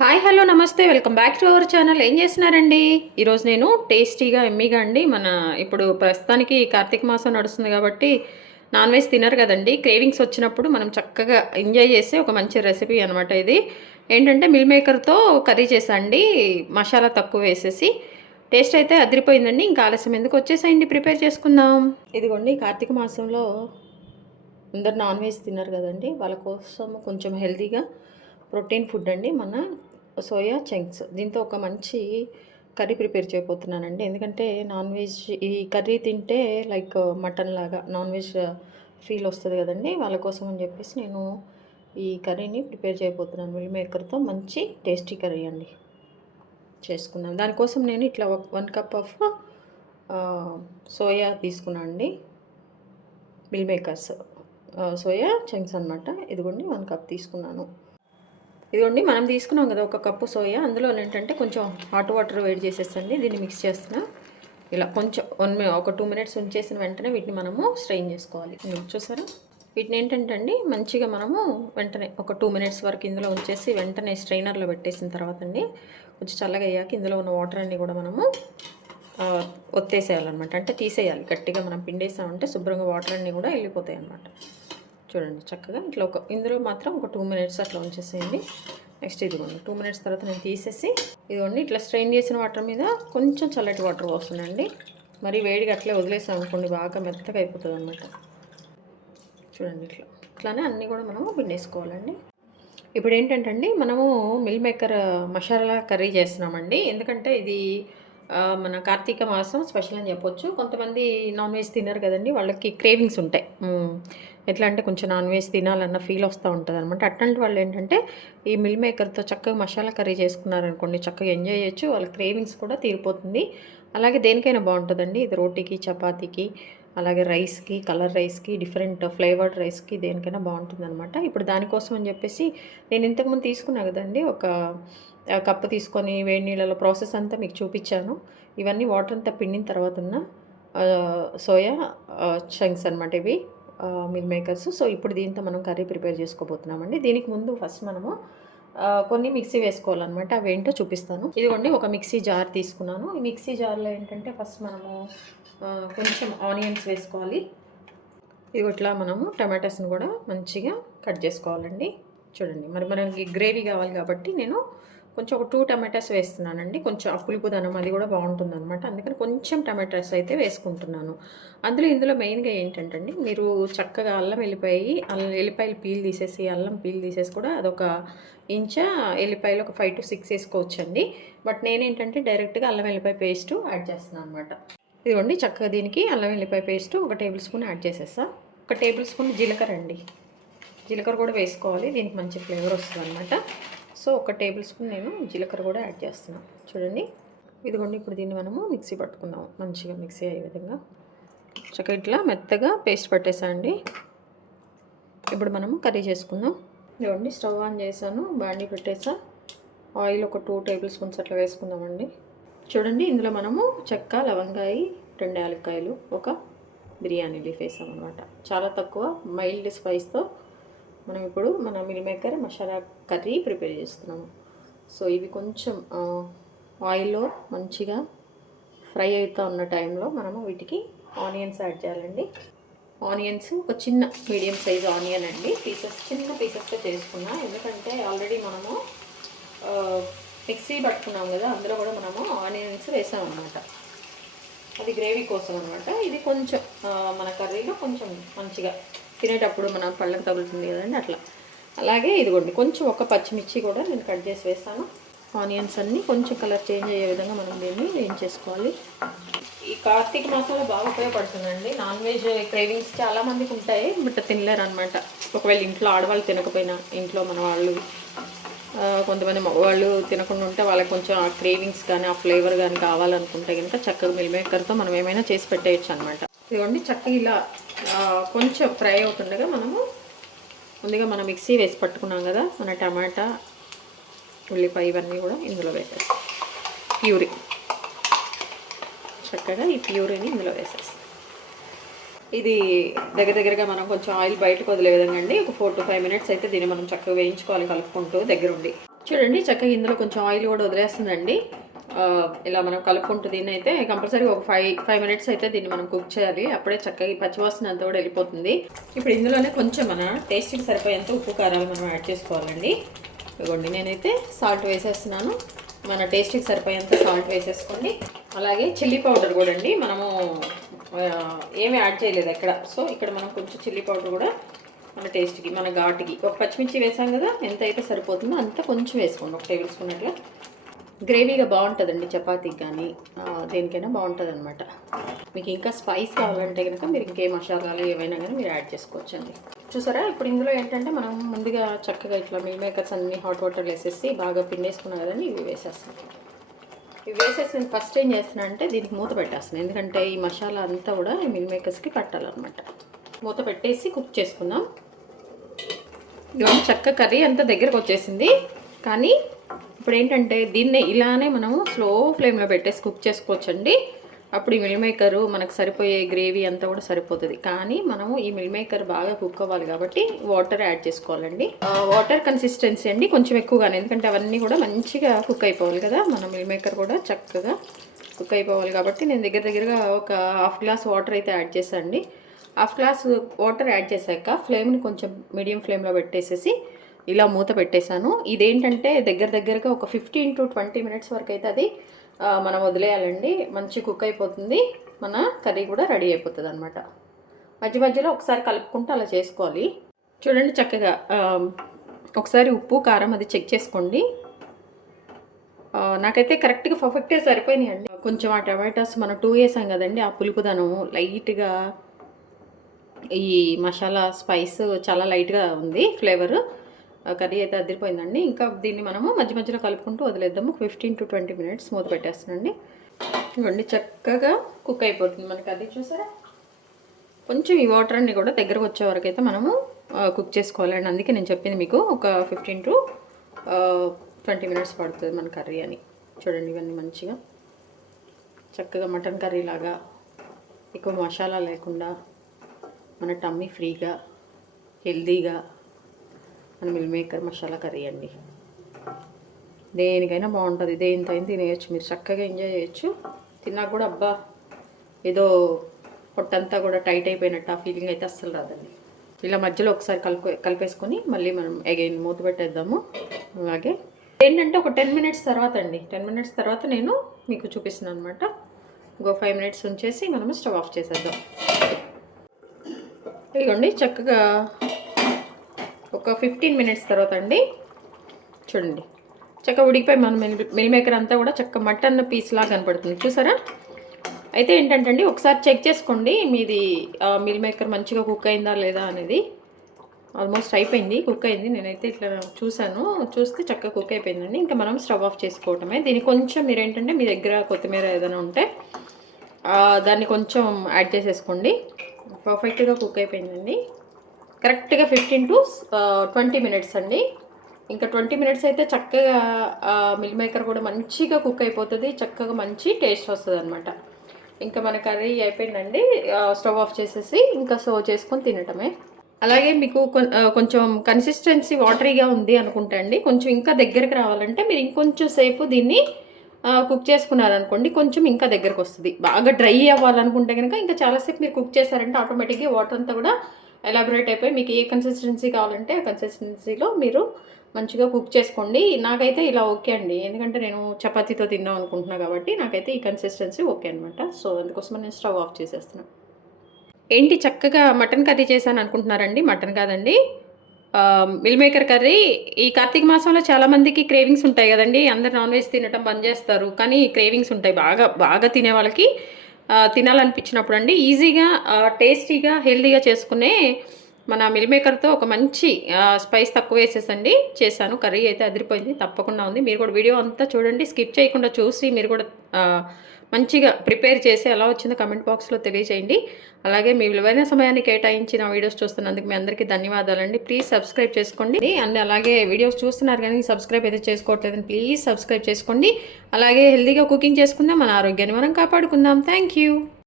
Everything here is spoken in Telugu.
హాయ్ హలో నమస్తే welcome back to our channel. ఏం చేస్తున్నారండి? ఈరోజు నేను టేస్టీగా ఎమ్మీగా అండి ఇప్పుడు ప్రస్తుతానికి కార్తీక మాసం నడుస్తుంది కాబట్టి నాన్ వెజ్ తినరు కదండి. క్రేవింగ్స్ వచ్చినప్పుడు మనం చక్కగా ఎంజాయ్ చేసే ఒక మంచి రెసిపీ అనమాట ఇది. ఏంటంటే మిల్ మేకర్తో కర్రీ చేసండి, మసాలా తక్కువ వేసేసి. టేస్ట్ అయితే అదిరిపోయిందండి. ఇంకా ఆలస్యం ఎందుకు, వచ్చేసేయండి ప్రిపేర్ చేసుకుందాం. ఇదిగోండి, కార్తీక మాసంలో అందరు నాన్ వెజ్ తిన్నారు కదండి, వాళ్ళ కోసం కొంచెం హెల్తీగా ప్రోటీన్ ఫుడ్ అండి మన సోయా చంక్స్. దీంతో ఒక మంచి కర్రీ ప్రిపేర్ చేయబోతున్నానండి. ఎందుకంటే నాన్ వెజ్ ఈ కర్రీ తింటే లైక్ మటన్ లాగా నాన్ వెజ్ ఫీల్ వస్తుంది కదండి, వాళ్ళ కోసం అని చెప్పేసి నేను ఈ కర్రీని ప్రిపేర్ చేయబోతున్నాను. మిల్ మేకర్తో మంచి టేస్టీ కర్రీ అండి చేసుకున్నాను. దానికోసం నేను ఇట్లా 1 కప్ ఆఫ్ సోయా తీసుకున్నాను అండి. మిల్ మేకర్స్ సోయా చంక్స్ అనమాట. ఇదిగోండి 1 కప్ తీసుకున్నాను. ఇదిగోండి మనం తీసుకున్నాం కదా 1 కప్పు సోయా, అందులో ఏంటంటే కొంచెం హాట్ వాటర్ వేడి చేసేసండి దీన్ని మిక్స్ చేస్తున్నా. ఇలా కొంచెం ఒక 2 మినిట్స్ ఉంచేసిన వెంటనే వీటిని మనము స్ట్రెయిన్ చేసుకోవాలి. చూసారా, వీటిని ఏంటంటే అండి మంచిగా మనము వెంటనే ఒక 2 మినిట్స్ వరకు ఇందులో ఉంచేసి వెంటనే స్ట్రైనర్లో పెట్టేసిన తర్వాత అండి కొంచెం చల్లగా అయ్యాక ఇందులో ఉన్న వాటర్ అన్నీ కూడా మనము ఒత్తేసేయాలన్నమాట. అంటే తీసేయాలి, గట్టిగా మనం పిండేసామంటే శుభ్రంగా వాటర్ అన్నీ కూడా వెళ్ళిపోతాయి అన్నమాట. చూడండి చక్కగా ఇట్లా ఇందులో మాత్రం ఒక 2 మినిట్స్ అట్లా ఉంచేసేయండి. నెక్స్ట్ ఇదిగోండి 2 మినిట్స్ తర్వాత నేను తీసేసి ఇదిగోండి ఇట్లా స్ట్రెయిన్ చేసిన వాటర్ మీద కొంచెం చల్లటి వాటర్ పోస్తుందండి. మరి వేడిగా అట్లే వదిలేసాం అనుకోండి బాగా మెత్తగా అయిపోతుంది అనమాట. చూడండి ఇట్లానే అన్నీ కూడా మనము పిండేసుకోవాలండి. ఇప్పుడు ఏంటంటే అండి మనము మిల్ మేకర్ మసాలా కర్రీ చేస్తున్నామండి. ఎందుకంటే ఇది మన కార్తీక మాసం స్పెషల్ అని చెప్పొచ్చు. కొంతమంది నాన్ వెజ్ తినరు కదండి, వాళ్ళకి క్రేవింగ్స్ ఉంటాయి. ఎట్లా అంటే కొంచెం నాన్ వెజ్ తినాలన్న ఫీల్ వస్తూ ఉంటుంది అనమాట. అట్లాంటి వాళ్ళు ఏంటంటే ఈ మిల్ మేకర్తో చక్కగా మసాలా కర్రీ చేసుకున్నారనుకోండి, చక్కగా ఎంజాయ్ చేయొచ్చు, వాళ్ళ క్రేవింగ్స్ కూడా తీరిపోతుంది. అలాగే దేనికైనా బాగుంటుందండి ఇది, రోటీకి, చపాతీకి, అలాగే రైస్కి, కలర్ రైస్కి, డిఫరెంట్ ఫ్లేవర్డ్ రైస్కి, దేనికైనా బాగుంటుంది అనమాట. ఇప్పుడు దానికోసం అని చెప్పేసి నేను ఇంతకుముందు తీసుకున్నా కదండి, ఒక కప్పు తీసుకొని వేడి నీళ్ళలో ప్రాసెస్ అంతా మీకు చూపించాను. ఇవన్నీ వాటర్ అంతా పిండిన తర్వాత ఉన్న సోయా చంక్స్ అనమాట ఇవి, మిల్ మేకర్స్. సో ఇప్పుడు దీంతో మనం కర్రీ ప్రిపేర్ చేసుకోబోతున్నామండి. దీనికి ముందు ఫస్ట్ మనము కొన్ని మిక్సీ వేసుకోవాలన్నమాట. అవి ఏంటో చూపిస్తాను. ఇదిగోండి ఒక మిక్సీ జార్ తీసుకున్నాను. ఈ మిక్సీ జార్లో ఏంటంటే ఫస్ట్ మనము కొంచెం ఆనియన్స్ వేసుకోవాలి. ఇట్లా మనము టమాటాస్ని కూడా మంచిగా కట్ చేసుకోవాలండి. చూడండి మరి మనకి గ్రేవీ కావాలి కాబట్టి నేను కొంచెం ఒక 2 టమాటాస్ వేస్తున్నానండి. కొంచెం ఆ పులుపుదనం అది కూడా బాగుంటుందన్నమాట. అందుకని కొంచెం టమాటాస్ అయితే వేసుకుంటున్నాను. ఇందులో మెయిన్గా ఏంటంటే అండి, మీరు చక్కగా ఎల్లిపాయలు పీల్ తీసేసి, అల్లం పీల్ తీసేసి కూడా అదొక ఎల్లిపాయలు ఒక 5 to 6 వేసుకోవచ్చండి. బట్ నేనేంటంటే డైరెక్ట్గా అల్లం వెల్లిపాయ పేస్ట్ యాడ్ చేస్తున్నాను అనమాట. ఇదిగోండి చక్కగా దీనికి అల్లం వెల్లిపాయ పేస్ట్ 1 టేబుల్ స్పూన్ యాడ్ చేసేస్తా. 1 టేబుల్ స్పూన్ జీలకర్ర అండి, జీలకర్ర కూడా వేసుకోవాలి, దీనికి మంచి ఫ్లేవర్ వస్తుంది అనమాట. సో 1 టేబుల్ స్పూన్ నేను జీలకర్ర కూడా యాడ్ చేస్తున్నాను. చూడండి ఇదిగోండి ఇప్పుడు దీన్ని మనము మిక్సీ పట్టుకుందాం, మంచిగా మిక్సీ అయ్యే విధంగా చక్కగా ఇట్లా మెత్తగా పేస్ట్ పట్టేసండి. ఇప్పుడు మనము కర్రీ చేసుకుందాం. ఇదిగోండి స్టవ్ ఆన్ చేశాను, బాండీ పెట్టేసా, ఆయిల్ ఒక 2 టేబుల్ స్పూన్స్ అట్లా వేసుకుందామండి. చూడండి ఇందులో మనము చెక్క, లవంగాయి, 2 యాలక్కాయలు, ఒక బిర్యానీ లీఫ్ వేసామన్నమాట. చాలా తక్కువ మైల్డ్ స్పైస్తో మనం ఇప్పుడు మన meal maker masala curry prepare చేస్తున్నాము. సో ఇవి కొంచెం ఆయిల్లో మంచిగా ఫ్రై అవుతూ ఉన్న టైంలో మనము వీటికి ఆనియన్స్ యాడ్ చేయాలండి. ఆనియన్స్ ఒక చిన్న మీడియం సైజ్ ఆనియన్ అండి, చిన్న పీసెస్తో చేసుకున్నా. ఎందుకంటే ఆల్రెడీ మనము మిక్సీ పట్టుకున్నాం కదా, అందులో కూడా మనము ఆనియన్స్ వేసామన్నమాట. అది గ్రేవీ కోసం అనమాట. ఇది కొంచెం మన కర్రీలో కొంచెం మంచిగా తినేటప్పుడు మన పళ్ళకు తగులుతుంది కదండి, అట్లా. అలాగే ఇదిగోండి కొంచెం ఒక పచ్చిమిర్చి కూడా నేను కట్ చేసి వేస్తాను. ఆనియన్స్ అన్నీ కొంచెం కలర్ చేంజ్ అయ్యే విధంగా మనం దీన్ని వేయించేసుకోవాలి. ఈ కార్తీక మాసంలో బాగా ఉపయోగపడుతుందండి. నాన్ వెజ్ క్రేవింగ్స్ చాలామందికి ఉంటాయి, బట్ తినలేరు అనమాట. ఒకవేళ ఇంట్లో ఆడవాళ్ళు తినకపోయినా, ఇంట్లో మన వాళ్ళు కొంతమంది మగవాళ్ళు తినకుండా ఉంటే వాళ్ళకి కొంచెం ఆ క్రేవింగ్స్ కానీ ఆ ఫ్లేవర్ కానీ కావాలనుకుంటే కనుక చక్కగా మిల్ మేకర్తో మనం ఏమైనా చేసి పెట్టేయచ్చు అనమాట. ఇదిగోండి చక్కగా ఇలా కొంచెం ఫ్రై అవుతుండగా మనము ముందుగా మనం మిక్సీ వేసి పట్టుకున్నాం కదా మన టమాటా, ఉల్లిపాయ ఇవన్నీ కూడా ఇందులో వేసేస్తాం. ప్యూరీ, చక్కగా ఈ ప్యూరీని ఇందులో వేసేస్తాం. ఇది దగ్గరగా మనం కొంచెం ఆయిల్ బయటకు వదిలే విధంగా అండి ఒక 4 to 5 మినిట్స్ అయితే దీన్ని మనం చక్కగా వేయించుకోవాలి కలుపుకుంటూ దగ్గరుండి. చూడండి చక్కగా ఇందులో కొంచెం ఆయిల్ కూడా వదిలేస్తుందండి. ఇలా మనం కలుపుకుంటూ దీన్ని అయితే కంపల్సరీ ఒక 5 మినిట్స్ అయితే దీన్ని మనం కుక్ చేయాలి. అప్పుడే చక్కగా ఈ పచ్చివాసన అంతా కూడా వెళ్ళిపోతుంది. ఇప్పుడు ఇందులోనే కొంచెం మన టేస్ట్కి సరిపోయేంత ఉప్పు కారాలు మనం యాడ్ చేసుకోవాలండి. ఇదిగోండి నేనైతే సాల్ట్ వేసేస్తున్నాను. మన టేస్ట్కి సరిపోయేంత సాల్ట్ వేసేసుకోండి. అలాగే చిల్లీ పౌడర్ కూడా అండి మనము ఏమీ యాడ్ చేయలేదు ఎక్కడ. సో ఇక్కడ మనం కొంచెం చిల్లీ పౌడర్ కూడా మన టేస్ట్కి మన ఘాటుకి ఒక పచ్చిమిర్చి వేసాం కదా, ఎంత అయితే సరిపోతుందో అంత కొంచెం వేసుకోండి, 1 టేబుల్ స్పూన్ అట్లా. గ్రేవీగా బాగుంటుందండి చపాతీకి కానీ దేనికైనా బాగుంటుంది అనమాట. మీకు ఇంకా స్పైస్ కావాలంటే కనుక మీరు ఇంకే మసాలాలు ఏవైనా కానీ మీరు యాడ్ చేసుకోవచ్చండి. చూసారా ఇప్పుడు ఇందులో ఏంటంటే మనం ముందుగా చక్కగా ఇట్లా మిల్ మేకర్స్ అన్ని హాట్ వాటర్ వేసేసి బాగా పిండేసుకున్నాం కదండి, ఇవి వేసేస్తాను. ఇవి వేసేసి నేను ఫస్ట్ ఏం చేస్తున్నా అంటే దీనికి మూత పెట్టేస్తాను, ఎందుకంటే ఈ మసాలా అంతా కూడా ఈ మిల్ మేకర్స్కి పట్టాలన్నమాట. మూత పెట్టేసి కుక్ చేసుకుందాం. ఇవన్నీ చక్క కర్రీ అంతా దగ్గరకు వచ్చేసింది. కానీ ఇప్పుడు ఏంటంటే దీన్ని ఇలానే మనము స్లో ఫ్లేమ్లో పెట్టేసి కుక్ చేసుకోవచ్చండి. అప్పుడు ఈ మిల్ మేకరు మనకు సరిపోయే గ్రేవీ అంతా కూడా సరిపోతుంది. కానీ మనము ఈ మిల్ మేకర్ బాగా కుక్ అవ్వాలి కాబట్టి వాటర్ యాడ్ చేసుకోవాలండి. వాటర్ కన్సిస్టెన్సీ అండి కొంచెం ఎక్కువగానే, ఎందుకంటే అవన్నీ కూడా మంచిగా కుక్ అయిపోవాలి కదా, మన మిల్ మేకర్ కూడా చక్కగా కుక్ అయిపోవాలి కాబట్టి నేను దగ్గరగా ఒక 1/2 గ్లాస్ వాటర్ అయితే యాడ్ చేశానండి. 1/2 గ్లాస్ వాటర్ యాడ్ చేశాక ఫ్లేమ్ని కొంచెం మీడియం ఫ్లేమ్లో పెట్టేసేసి ఇలా మూత పెట్టేశాను. ఇదేంటంటే దగ్గరగా ఒక 15 to 20 మినిట్స్ వరకు అయితే అది మనం వదిలేయాలండి. మంచి కుక్ అయిపోతుంది, మన కర్రీ కూడా రెడీ అయిపోతుంది అనమాట. మధ్యలో ఒకసారి కలుపుకుంటూ అలా చేసుకోవాలి. చూడండి చక్కగా ఒకసారి ఉప్పు కారం అది చెక్ చేసుకోండి. నాకైతే కరెక్ట్గా పర్ఫెక్ట్గా సరిపోయినాయండి. కొంచెం ఆ టమాటాస్ మనం 2 వేసాం కదండి, ఆ పులుపుదనం లైట్గా, ఈ మసాలా స్పైస్ చాలా లైట్గా ఉంది ఫ్లేవర్. కర్రీ అయితే అదిరిపోయిందండి. ఇంకా దీన్ని మనము మధ్యలో కలుపుకుంటూ వదిలేద్దాము. 15 to 20 మినిట్స్ మూత పెట్టేస్తానండి. ఇవన్నీ చక్కగా కుక్ అయిపోతుంది మన కర్రీ. చూసారా కొంచెం ఈ వాటర్ అన్ని కూడా దగ్గరకు వచ్చే వరకు అయితే మనము కుక్ చేసుకోవాలండి. అందుకే నేను చెప్పింది మీకు ఒక 15 to 20 మినిట్స్ పడుతుంది మన కర్రీ అని. చూడండి ఇవన్నీ మంచిగా చక్కగా మటన్ కర్రీ లాగా ఎక్కువ మసాలా లేకుండా మన టమ్మీ ఫ్రీగా హెల్దీగా మన మిల్ మేకర్ మసాలా కర్రీ అండి. దేనికైనా బాగుంటుంది, దేనితో అయినా తినేయచ్చు, మీరు చక్కగా ఎంజాయ్ చేయొచ్చు. తిన్నాక కూడా అబ్బా ఏదో పొట్టంతా కూడా టైట్ అయిపోయినట్టు ఆ ఫీలింగ్ అయితే అస్సలు రాదండి. ఇలా మధ్యలో ఒకసారి కలిపేసుకొని మళ్ళీ మనం అగైన్ మూత పెట్టేద్దాము. అలాగే ఏంటంటే ఒక 10 మినిట్స్ తర్వాత అండి, 10 మినిట్స్ తర్వాత నేను మీకు చూపిస్తున్నాను అనమాట. ఇంకో 5 మినిట్స్ ఉంచేసి మనము స్టవ్ ఆఫ్ చేసేద్దాం. ఇదిగోండి చక్కగా ఒక 15 మినిట్స్ తర్వాత అండి చూడండి చక్కగా ఉడికిపోయి మన మిల్ మేకర్ అంతా కూడా చక్క మటన్ పీస్ లాగా కనపడుతుంది. చూసారా అయితే ఏంటంటే అండి ఒకసారి చెక్ చేసుకోండి మీది మిల్ మేకర్ మంచిగా కుక్ అయిందా లేదా అనేది. ఆల్మోస్ట్ అయిపోయింది, కుక్ అయింది. నేనైతే ఇట్లా చూసాను, చూస్తే చక్కగా కుక్ అయిపోయిందండి. ఇంకా మనం స్టవ్ ఆఫ్ చేసుకోవటమే. దీనికి కొంచెం మీరు ఏంటంటే మీ దగ్గర కొత్తిమీర ఏదైనా ఉంటే దాన్ని కొంచెం యాడ్ చేసేసుకోండి. పర్ఫెక్ట్గా కుక్ అయిపోయిందండి. కరెక్ట్గా 15 to 20 మినిట్స్ అండి. ఇంకా 20 మినిట్స్ అయితే చక్కగా మిల్ మేకర్ కూడా మంచిగా కుక్ అయిపోతుంది, చక్కగా మంచి టేస్ట్ వస్తుంది అనమాట. ఇంకా మన కర్రీ అయిపోయిందండి. స్టవ్ ఆఫ్ చేసేసి ఇంకా సర్వ్ చేసుకొని తినటమే. అలాగే మీకు కొంచెం కన్సిస్టెన్సీ వాటరీగా ఉంది అనుకుంటా అండి, కొంచెం ఇంకా దగ్గరికి రావాలంటే మీరు ఇంకొంచెం సేపు దీన్ని కుక్ చేసుకున్నారనుకోండి, కొంచెం ఇంకా దగ్గరకు వస్తుంది. బాగా డ్రై అవ్వాలనుకుంటే కనుక ఇంకా చాలాసేపు మీరు కుక్ చేశారంటే ఆటోమేటిక్గా వాటర్ అంతా కూడా ఎలాబొరేట్ అయిపోయి మీకు ఏ కన్సిస్టెన్సీ కావాలంటే ఆ కన్సిస్టెన్సీలో మీరు మంచిగా కుక్ చేసుకోండి. నాకైతే ఇలా ఓకే అండి, ఎందుకంటే నేను చపాతీతో తిందాం అనుకుంటున్నాను కాబట్టి నాకైతే ఈ కన్సిస్టెన్సీ ఓకే అనమాట. సో అందుకోసం నేను స్టవ్ ఆఫ్ చేసేస్తున్నాను. ఏంటి చక్కగా మటన్ కర్రీ చేశాను అనుకుంటున్నారండి? మటన్ కాదండి, మిల్ మేకర్ కర్రీ. ఈ కార్తీక మాసంలో చాలామందికి క్రేవింగ్స్ ఉంటాయి కదండి, అందరు నాన్ వెజ్ తినటం బంద్ చేస్తారు, కానీ క్రేవింగ్స్ ఉంటాయి బాగా తినే వాళ్ళకి. తినాలనిపించినప్పుడు అండి ఈజీగా టేస్టీగా హెల్తీగా చేసుకునే మన మిల్ మేకర్తో ఒక మంచి స్పైస్ తక్కువ వేసేసండి చేశాను. కర్రీ అయితే అదిరిపోయింది, తప్పకుండా ఉంది. మీరు కూడా వీడియో అంతా చూడండి, స్కిప్ చేయకుండా చూసి మీరు కూడా మంచిగా ప్రిపేర్ చేసి ఎలా వచ్చిందో కమెంట్ బాక్స్లో తెలియజేయండి. అలాగే మీ విలువైన సమయాన్ని కేటాయించి నా వీడియోస్ చూస్తున్నందుకు మీ అందరికీ ధన్యవాదాలండి. ప్లీజ్ సబ్స్క్రైబ్ చేసుకోండి. అండ్ అలాగే వీడియోస్ చూస్తున్నారు కానీ సబ్స్క్రైబ్ అయితే చేసుకోవట్లేదని ప్లీజ్ సబ్స్క్రైబ్ చేసుకోండి. అలాగే హెల్తీగా కుకింగ్ చేసుకుందాం, మన ఆరోగ్యాన్ని మనం కాపాడుకుందాం. Thank you.